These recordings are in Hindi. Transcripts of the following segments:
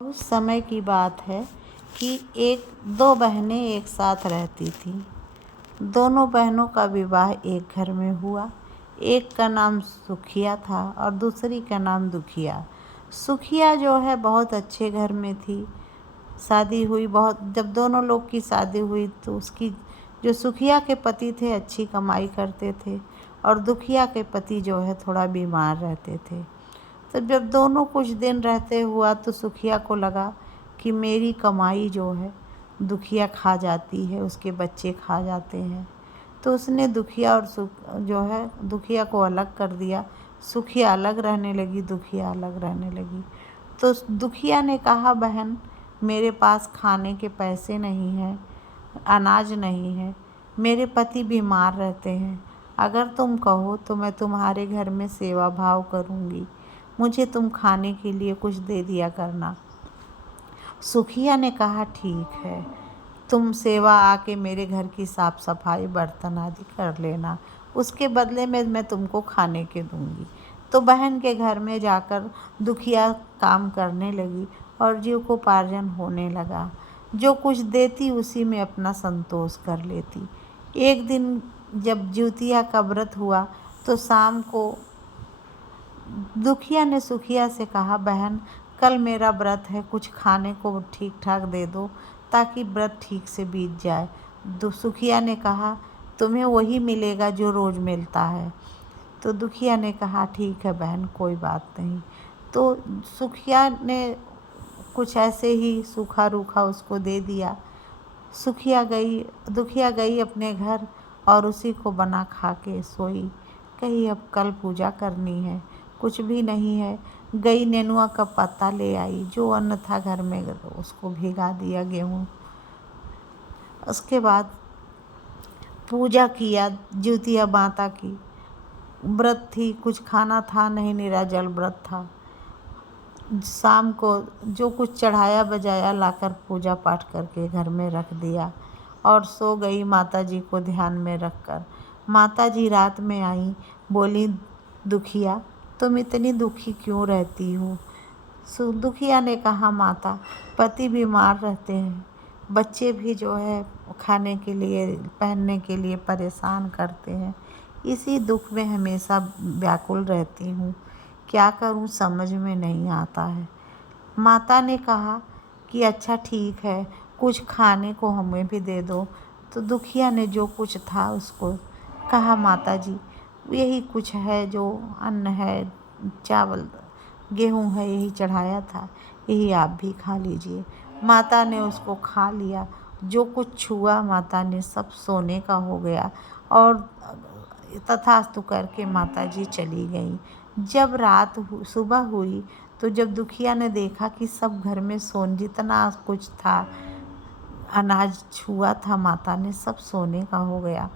उस समय की बात है कि दो बहनें एक साथ रहती थीं। दोनों बहनों का विवाह एक घर में हुआ। एक का नाम सुखिया था और दूसरी का नाम दुखिया। सुखिया जो है बहुत अच्छे घर में थी। शादी हुई, जब दोनों लोग की शादी हुई तो उसकी जो सुखिया के पति थे अच्छी कमाई करते थे और दुखिया के पति जो है थोड़ा बीमार रहते थे। तो जब दोनों कुछ दिन रहते हुआ तो सुखिया को लगा कि मेरी कमाई जो है दुखिया खा जाती है, उसके बच्चे खा जाते हैं। तो उसने दुखिया को अलग कर दिया। सुखिया अलग रहने लगी, दुखिया अलग रहने लगी। तो दुखिया ने कहा, बहन मेरे पास खाने के पैसे नहीं हैं, अनाज नहीं है, मेरे पति बीमार रहते हैं। अगर तुम कहो तो मैं तुम्हारे घर में सेवा भाव करूँगी, मुझे तुम खाने के लिए कुछ दे दिया करना। सुखिया ने कहा, ठीक है, तुम सेवा आके मेरे घर की साफ सफाई बर्तन आदि कर लेना, उसके बदले में मैं तुमको खाने के दूंगी। तो बहन के घर में जाकर दुखिया काम करने लगी और जीविकोपार्जन होने लगा। जो कुछ देती उसी में अपना संतोष कर लेती। एक दिन जब ज्योतिया का व्रत हुआ तो शाम को दुखिया ने सुखिया से कहा, बहन कल मेरा व्रत है, कुछ खाने को ठीक ठाक दे दो ताकि व्रत ठीक से बीत जाए। सुखिया ने कहा, तुम्हें वही मिलेगा जो रोज़ मिलता है। तो दुखिया ने कहा, ठीक है बहन, कोई बात नहीं। तो सुखिया ने कुछ ऐसे ही सूखा रूखा उसको दे दिया। दुखिया गई अपने घर और उसी को बना खा के सोई। कही अब कल पूजा करनी है, कुछ भी नहीं है। गई नेनुआ का पत्ता ले आई, जो अन्न था घर में उसको भिगा दिया, गेहूँ। उसके बाद पूजा किया, ज्योतिया माता की। व्रत थी, कुछ खाना था नहीं, निराजल व्रत था। शाम को जो कुछ चढ़ाया बजाया लाकर पूजा पाठ करके घर में रख दिया और सो गई माता जी को ध्यान में रखकर। माता जी रात में आई, बोली, दुखिया तुम इतनी दुखी क्यों रहती हो? दुखिया ने कहा, माता पति बीमार रहते हैं, बच्चे भी जो है खाने के लिए पहनने के लिए परेशान करते हैं, इसी दुख में हमेशा व्याकुल रहती हूँ, क्या करूँ समझ में नहीं आता है। माता ने कहा कि अच्छा ठीक है, कुछ खाने को हमें भी दे दो। तो दुखिया ने जो कुछ था उसको कहा, माता जी यही कुछ है, जो अन्न है, चावल गेहूँ है, यही चढ़ाया था, यही आप भी खा लीजिए। माता ने उसको खा लिया। जो कुछ छुआ माता ने सब सोने का हो गया और तथास्तु करके माता जी चली गई। जब सुबह हुई तो जब दुखिया ने देखा कि सब घर में जितना कुछ था, अनाज छुआ था माता ने, सब सोने का हो गया।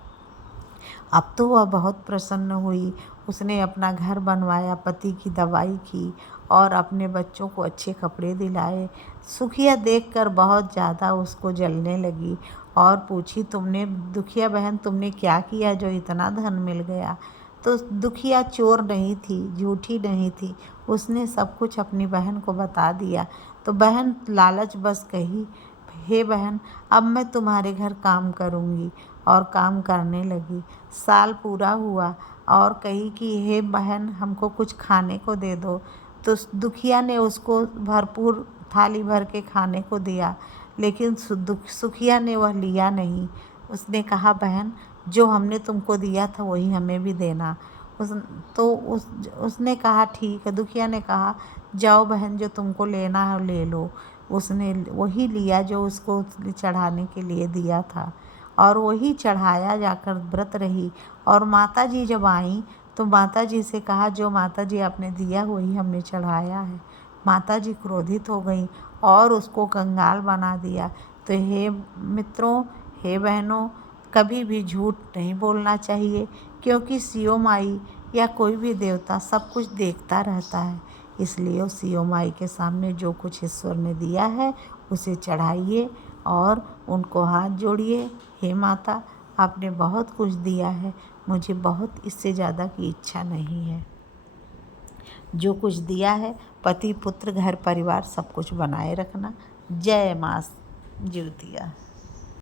अब तो वह बहुत प्रसन्न हुई। उसने अपना घर बनवाया, पति की दवाई की और अपने बच्चों को अच्छे कपड़े दिलाए। सुखिया देखकर बहुत ज़्यादा उसको जलने लगी और पूछी, दुखिया बहन तुमने क्या किया जो इतना धन मिल गया? तो दुखिया चोर नहीं थी, झूठी नहीं थी, उसने सब कुछ अपनी बहन को बता दिया। तो बहन लालच बस कही, हे बहन अब मैं तुम्हारे घर काम करूँगी, और काम करने लगी। साल पूरा हुआ और कही कि हे बहन हमको कुछ खाने को दे दो। तो दुखिया ने उसको भरपूर थाली भर के खाने को दिया, लेकिन सुखिया ने वह लिया नहीं। उसने कहा, बहन जो हमने तुमको दिया था वही हमें भी देना। उसने कहा ठीक है। दुखिया ने कहा, जाओ बहन जो तुमको लेना है ले लो। उसने वही लिया जो उसको चढ़ाने के लिए दिया था और वही चढ़ाया जाकर व्रत रही। और माता जी जब आई तो माता जी से कहा, जो माता जी आपने दिया वही हमने चढ़ाया है। माता जी क्रोधित हो गई और उसको कंगाल बना दिया। तो हे मित्रों, हे बहनों, कभी भी झूठ नहीं बोलना चाहिए, क्योंकि सियो माई या कोई भी देवता सब कुछ देखता रहता है। इसलिए सियो माई के सामने जो कुछ ईश्वर ने दिया है उसे चढ़ाइए और उनको हाथ जोड़िए, हे माता आपने बहुत कुछ दिया है, मुझे बहुत इससे ज़्यादा की इच्छा नहीं है। जो कुछ दिया है पति पुत्र घर परिवार सब कुछ बनाए रखना। जय माँ जीवतिया।